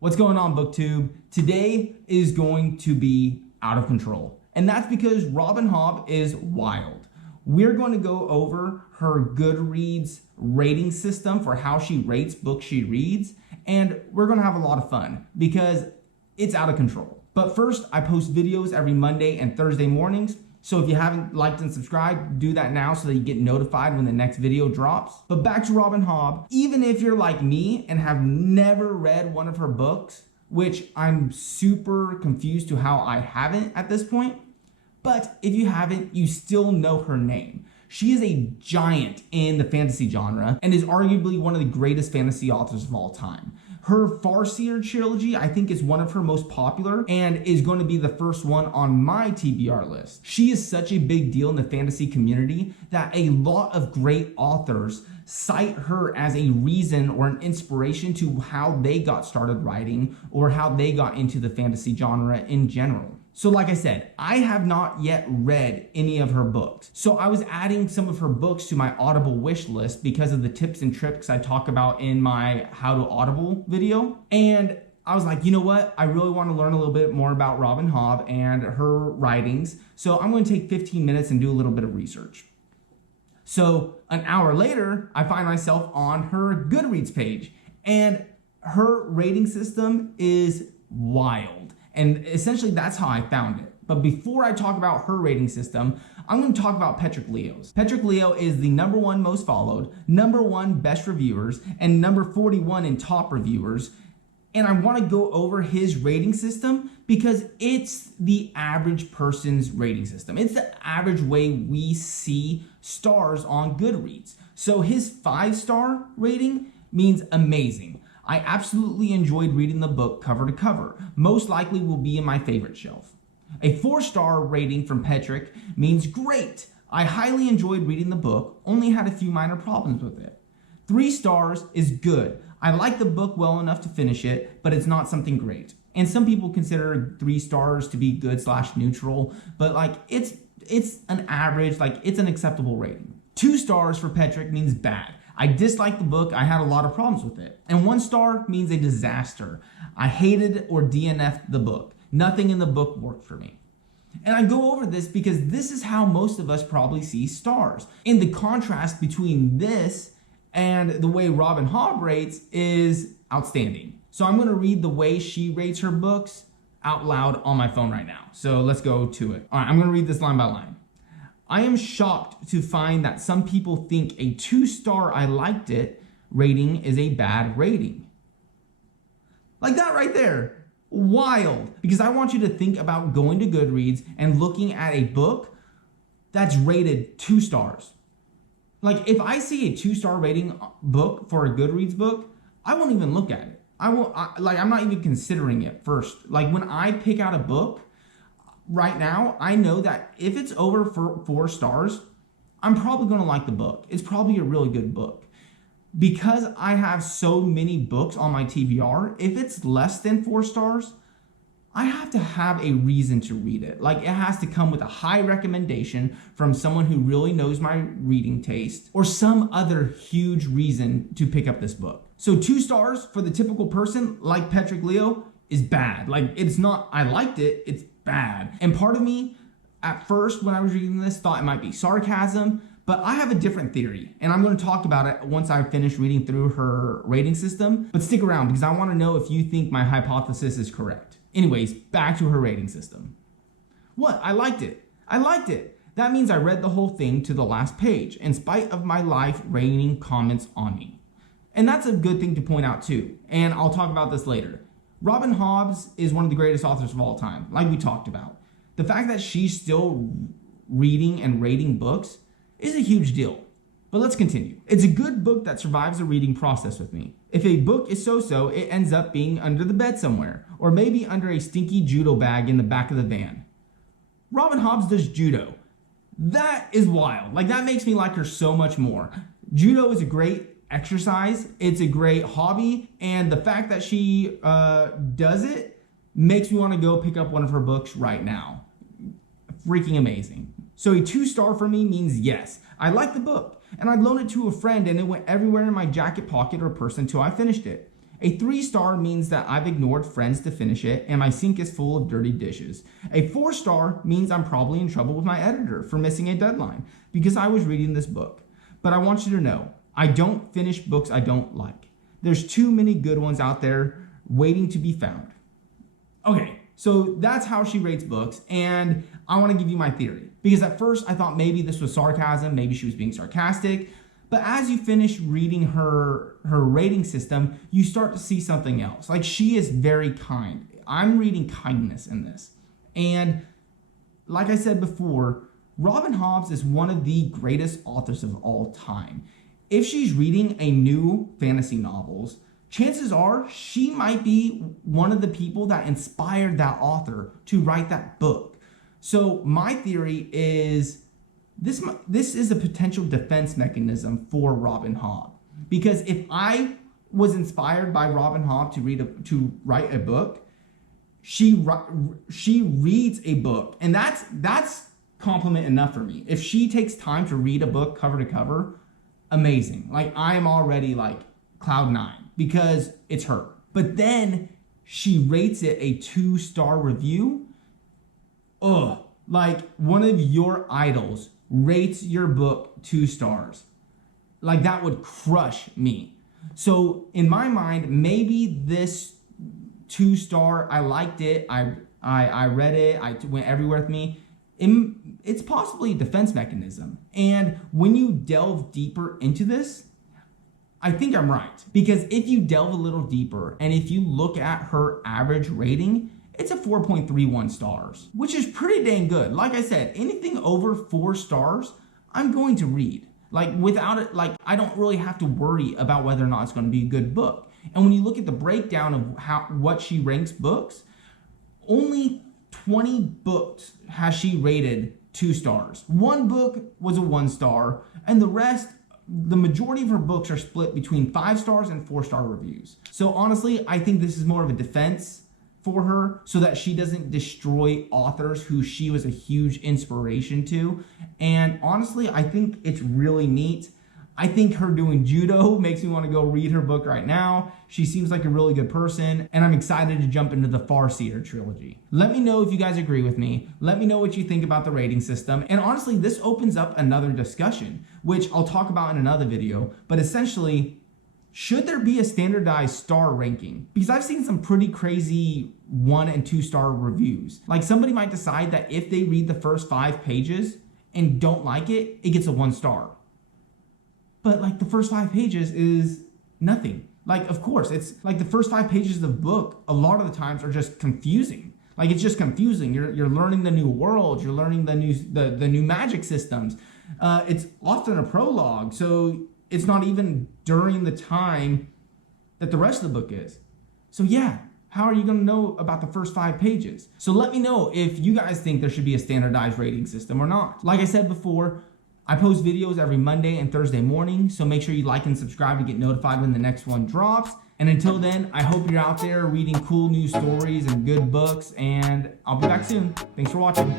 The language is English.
What's going on, BookTube? Today is going to be out of control, and that's because Robin Hobb is wild. We're going to go over her Goodreads rating system for how she rates books she reads, and we're going to have a lot of fun because it's out of control. But first, I post videos every Monday and Thursday mornings, so if you haven't liked and subscribed, do that now so that you get notified when the next video drops. But back to Robin Hobb, even if you're like me and have never read one of her books, which I'm super confused to how I haven't at this point, but if you haven't, you still know her name. She is a giant in the fantasy genre and is arguably one of the greatest fantasy authors of all time. Her Farseer Trilogy, I think, is one of her most popular and is going to be the first one on my TBR list. She is such a big deal in the fantasy community that a lot of great authors cite her as a reason or an inspiration to how they got started writing or how they got into the fantasy genre in general. So like I said, I have not yet read any of her books. So I was adding some of her books to my Audible wish list because of the tips and tricks I talk about in my How to Audible video. And I was like, you know what? I really want to learn a little bit more about Robin Hobb and her writings. So I'm going to take 15 minutes and do a little bit of research. So an hour later, I find myself on her Goodreads page, and her rating system is wild. And essentially that's how I found it. But before I talk about her rating system, I'm going to talk about Petrik Leo's. Petrik Leo is the #1 most followed, #1 best reviewers, and number 41 in top reviewers. And I want to go over his rating system because it's the average person's rating system. It's the average way we see stars on Goodreads. So his 5-star rating means amazing. I absolutely enjoyed reading the book cover to cover. Most likely will be in my favorite shelf. A 4-star rating from Petrik means great. I highly enjoyed reading the book, only had a few minor problems with it. 3 stars is good. I like the book well enough to finish it, but it's not something great. And some people consider 3 stars to be good/neutral, but like it's an average, like it's an acceptable rating. 2 stars for Petrik means bad. I disliked the book, I had a lot of problems with it. And 1 star means a disaster. I hated or DNF'd the book. Nothing in the book worked for me. And I go over this because this is how most of us probably see stars. And the contrast between this and the way Robin Hobb rates is outstanding. So I'm gonna read the way she rates her books out loud on my phone right now. So let's go to it. All right, I'm gonna read this line by line. I am shocked to find that some people think a 2-star I liked it rating is a bad rating. Like that right there. Wild. Because I want you to think about going to Goodreads and looking at a book that's rated 2 stars. Like if I see a 2-star rating book for a Goodreads book, I won't even look at it. I'm not even considering it first. Like when I pick out a book, right now, I know that if it's over 4 stars, I'm probably going to like the book. It's probably a really good book. Because I have so many books on my TBR, if it's less than 4 stars, I have to have a reason to read it. Like it has to come with a high recommendation from someone who really knows my reading taste or some other huge reason to pick up this book. So 2 stars for the typical person like Petrik Leo is bad. Like it's not, I liked it, it's bad. And part of me at first when I was reading this thought it might be sarcasm, but I have a different theory and I'm going to talk about it once I finish reading through her rating system. But stick around because I want to know if you think my hypothesis is correct. Anyways, back to her rating system. What? I liked it. I liked it. That means I read the whole thing to the last page in spite of my life raining comments on me. And that's a good thing to point out too. And I'll talk about this later. Robin Hobb is one of the greatest authors of all time, like we talked about. The fact that she's still reading and rating books is a huge deal. But let's continue. It's a good book that survives the reading process with me. If a book is so-so, it ends up being under the bed somewhere, or maybe under a stinky judo bag in the back of the van. Robin Hobb does judo. That is wild. Like that makes me like her so much more. Judo is a great exercise, it's a great hobby, and the fact that she does it makes me want to go pick up one of her books right now. Freaking amazing. So a 2-star for me means yes, I like the book, and I'd loan it to a friend and it went everywhere in my jacket pocket or purse until I finished it. A 3-star means that I've ignored friends to finish it and my sink is full of dirty dishes. A 4-star means I'm probably in trouble with my editor for missing a deadline because I was reading this book. But I want you to know, I don't finish books I don't like. There's too many good ones out there waiting to be found. Okay, so that's how she rates books, and I want to give you my theory. Because at first I thought maybe this was sarcasm, maybe she was being sarcastic, but as you finish reading her rating system, you start to see something else. Like, she is very kind. I'm reading kindness in this. And like I said before, Robin Hobb is one of the greatest authors of all time. If she's reading a new fantasy novels, chances are she might be one of the people that inspired that author to write that book. So my theory is this is a potential defense mechanism for Robin Hobb. Because if I was inspired by Robin Hobb to write a book, she reads a book, and that's compliment enough for me. If she takes time to read a book cover to cover, amazing. Like, I am already like cloud 9 because it's her. But then she rates it a 2-star review. Ugh, like one of your idols rates your book 2 stars. Like, that would crush me. So in my mind, maybe this 2-star, I liked it, I read it, I went everywhere with me. It's possibly a defense mechanism. And when you delve deeper into this, I think I'm right. Because if you delve a little deeper and if you look at her average rating, it's a 4.31 stars, which is pretty dang good. Like I said, anything over 4 stars, I'm going to read. Like, without it, like, I don't really have to worry about whether or not it's going to be a good book. And when you look at the breakdown of what she ranks books, only 20 books has she rated 2 stars. One book was a 1-star, and the rest, the majority of her books are split between 5 stars and 4-star reviews. So honestly, I think this is more of a defense for her so that she doesn't destroy authors who she was a huge inspiration to. And honestly, I think it's really neat. I think her doing judo makes me want to go read her book right now. She seems like a really good person, and I'm excited to jump into the Farseer Trilogy. Let me know if you guys agree with me. Let me know what you think about the rating system. And honestly, this opens up another discussion, which I'll talk about in another video. But essentially, should there be a standardized star ranking? Because I've seen some pretty crazy 1 and 2-star reviews. Like, somebody might decide that if they read the first 5 pages and don't like it, it gets a 1 star. But like, the first 5 pages is nothing. Like, of course, it's like the first 5 pages of the book, a lot of the times are just confusing. Like, it's just confusing. You're learning the new world. You're learning the new magic systems. It's often a prologue, so it's not even during the time that the rest of the book is. So yeah, how are you gonna know about the first 5 pages? So let me know if you guys think there should be a standardized rating system or not. Like I said before, I post videos every Monday and Thursday morning, so make sure you like and subscribe to get notified when the next one drops. And until then, I hope you're out there reading cool new stories and good books, and I'll be back soon. Thanks for watching.